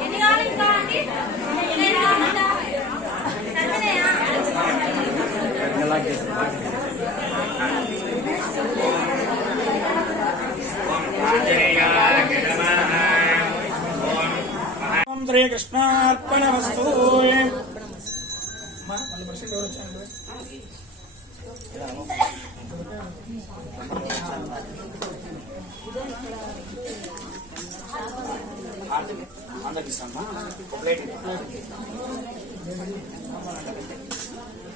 ఎన్ని కావాలి ఇంకా ఆంటీ ఎన్ని కావాలంట అందరికి ఇస్తామా? ఒక ప్లేట్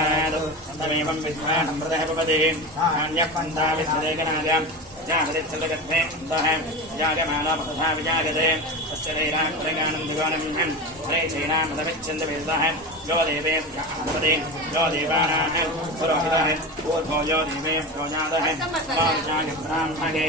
परस्तात् तमेवं विद्वान् अमृतः भवति नान्यः पन्था विद्यते गणायाम् जागरित्यगर्भे अन्तः जागमानमतथा विजागते तस्य वैराग्रगानन्दगानम् प्रेचैनामतमिच्छन्द वेदः यो देवेभ्यः यो देवानाः पुरोहितः ऊर्ध्वो यो देवेभ्यो जातः ब्राह्मणे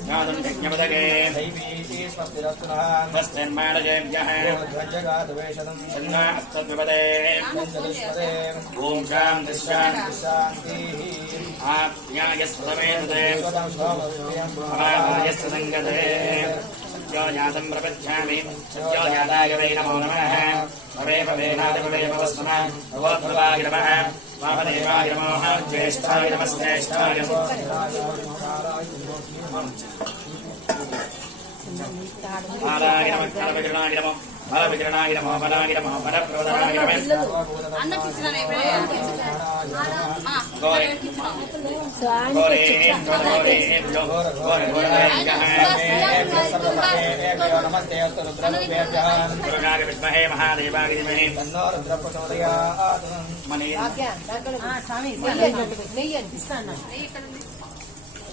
ज्ञातज्ञपदगे स्वस्तिर्माणजेभ्यः छन्नास्तद्विपदे ॐ शां निःशान्तिः आज्ञायस्वदमेतदे अभावायस्य सङ्गते सत्योजातं प्रपद्यामि सत्योजाताय वै नमो नमः भवे भवे नादभवे भवस्मः भवद्भवाय नमः వామదేవాయ నమః జ్యేష్ఠాయ నమశ్రేష్ఠాయ నారాయణ నమః కరవజనాయ నమః బల విజరణాయ నమో బలాయ నమో బల ప్రవదనాయ నమే గోరే గోరే గోరే గోరే గోరే నమస్తే అస్తు రుద్రభ్యేభ్యః గురునాగ విద్మహే మహాదేవాయ ధీమహి తన్నో రుద్ర ప్రచోదయాత్ మనే ఆ స్వామి నెయ్యి నెయ్యి ఇస్తాను. నెయ్యి ఇక్కడ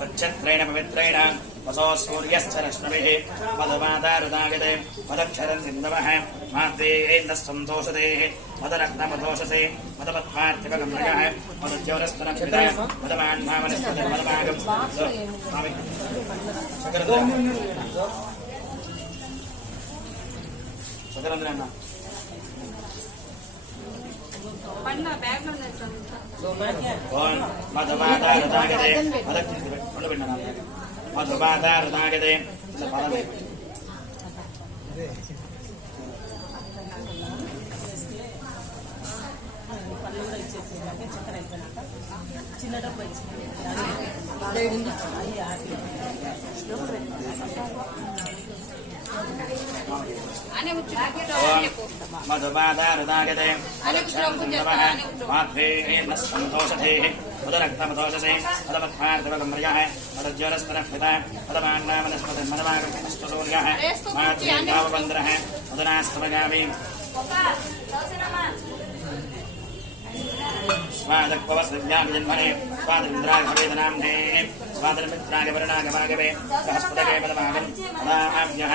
स्वच्छत्रेण पवित्रेण वसो सूर्यश्च रश्मिभिः मधुमातारुदायते मदक्षरम् सिन्दमः माद्रेयेन्द्रसन्तोषदेः मदरत्नमदोषसे मदपद्मार्थिकगम्यः मदुद्योरस्तनक्षितः मदमान्मामनस्पदे मदमागं सकरन्द्र బ్యాగ్లో ఓం మధుమాతారుదాగతే मधुपादारुदागते अलक्षणः माध्वेन सन्तोषधेः मदरक्तमतोषसे मदपद्मार्दवगम्रयः मदज्वरस्परक्षितः मदमाग्नामनस्पदमदमागमनस्पसूर्यः माध्वेनावबन्द्रः मदुनास्तमगामी स्वादक्पवस्विद्याभिजन्मने स्वादिन्द्रागवेदनाम्ने स्वादिर्मित्रागवर्णागमागवे बृहस्पतगे पदमागम् पदाभ्यः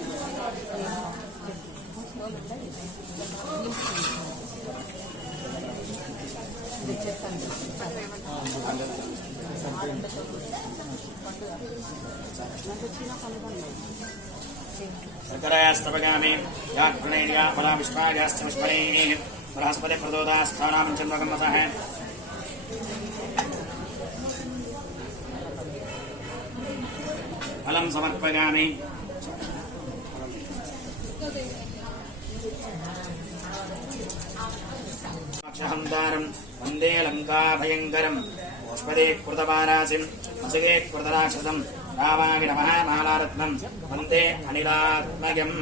शर्करायास्तपजामि या कृणैर्या बृहस्पति प्रदोदास्थानां चन्द्रकम्मतः फलं समर्पयामि। अक्षहन्तारं वंदे लङ्काभयङ्करम् पुष्पदीकृतपारासिम् असिरीकृतराक्षसम् रामाय नमः मालारत्नम् वंदे अनिलात्मजम्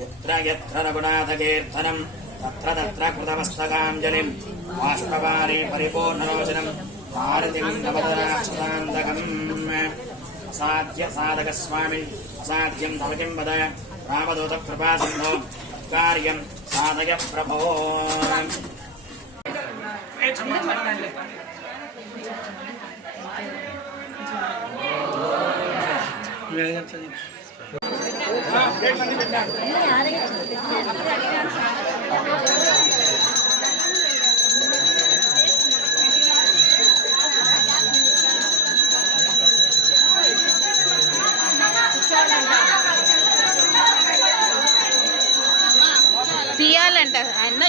यत्र यत्र रघुनाथकीर्तनम्, तत्र तत्र कृतमस्तकाञ्जलिम् बाष्पवारे परिपूर्णलोचनम् भारतिम् కార్యం సాధయ ప్రభో ఆరగించు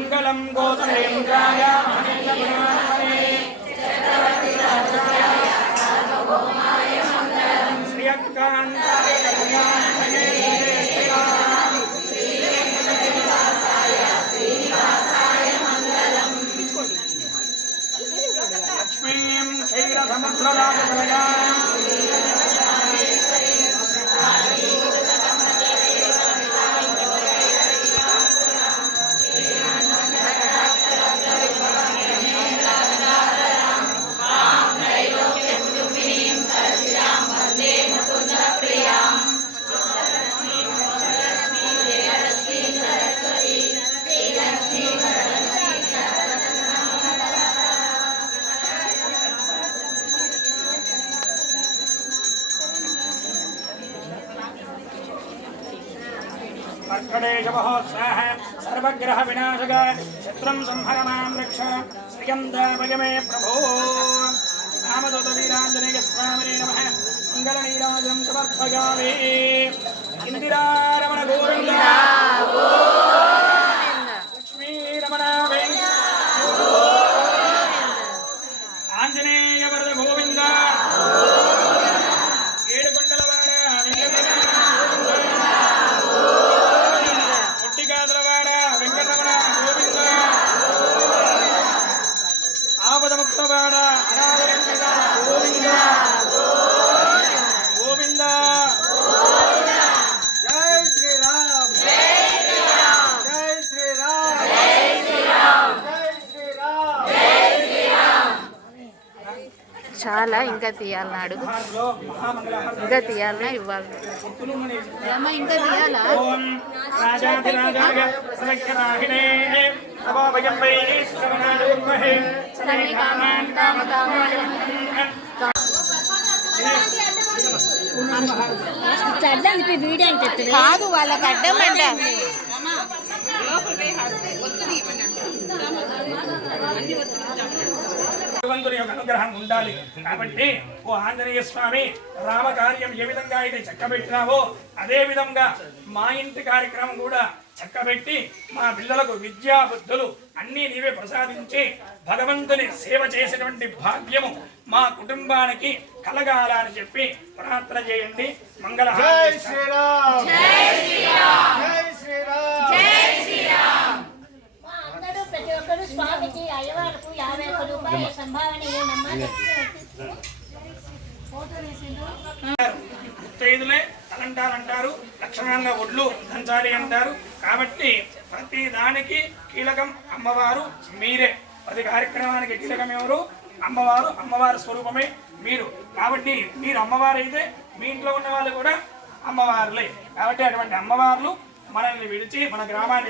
మంగళం గోత్రేంద్రాయ శ్రీ శ్రియకాంతాయ సర్వగ్రహ వినాశక శత్రుం సంహర మాం రక్ష శ్రియం దాపయమే ప్రభో రామదూత వీరాంజనేయ స్వామినే నమ ఇంకా తీయాలన్నా అడుగు. ఇంకా తీయాలన్నా ఇవ్వాలి ఏమ్మా ఇంకా తీయాలా? కాదు వాళ్ళకి అడ్డం అంట భగవంతుని యొక్క అనుగ్రహం ఉండాలి. కాబట్టి ఓ ఆంజనేయ స్వామి రామ కార్యం ఏ విధంగా అయితే చక్కబెట్టినావో అదే విధంగా మా ఇంటి కార్యక్రమం కూడా చక్కబెట్టి మా పిల్లలకు విద్యా బుద్ధులు అన్నీ నీవే ప్రసాదించి భగవంతుని సేవ చేసేటువంటి భాగ్యము మా కుటుంబానికి కలగాల అని చెప్పి ప్రార్థన చేయండి. మంగళ జై శ్రీరామ్ జై శ్రీరామ్ మా అందరూ ప్రతి ఒక్కరు స్వామికి అయ్యవారికి యాభై ఒక్క రూపాయల సంభావన ఏనమ్మా ముత్తైదులే తలంటారంటారు లక్షణంగా ఒడ్లు దంచాలి అంటారు. కాబట్టి ప్రతి దానికి కీలకం అమ్మవారు మీరే. ప్రతి కార్యక్రమానికి కీలకం ఎవరు? అమ్మవారు అమ్మవారి స్వరూపమే మీరు. కాబట్టి మీరు అమ్మవారు అయితే మీ ఇంట్లో ఉన్న వాళ్ళు కూడా అమ్మవారులే. కాబట్టి అటువంటి అమ్మవార్లు మనల్ని విడిచి మన గ్రామాన్ని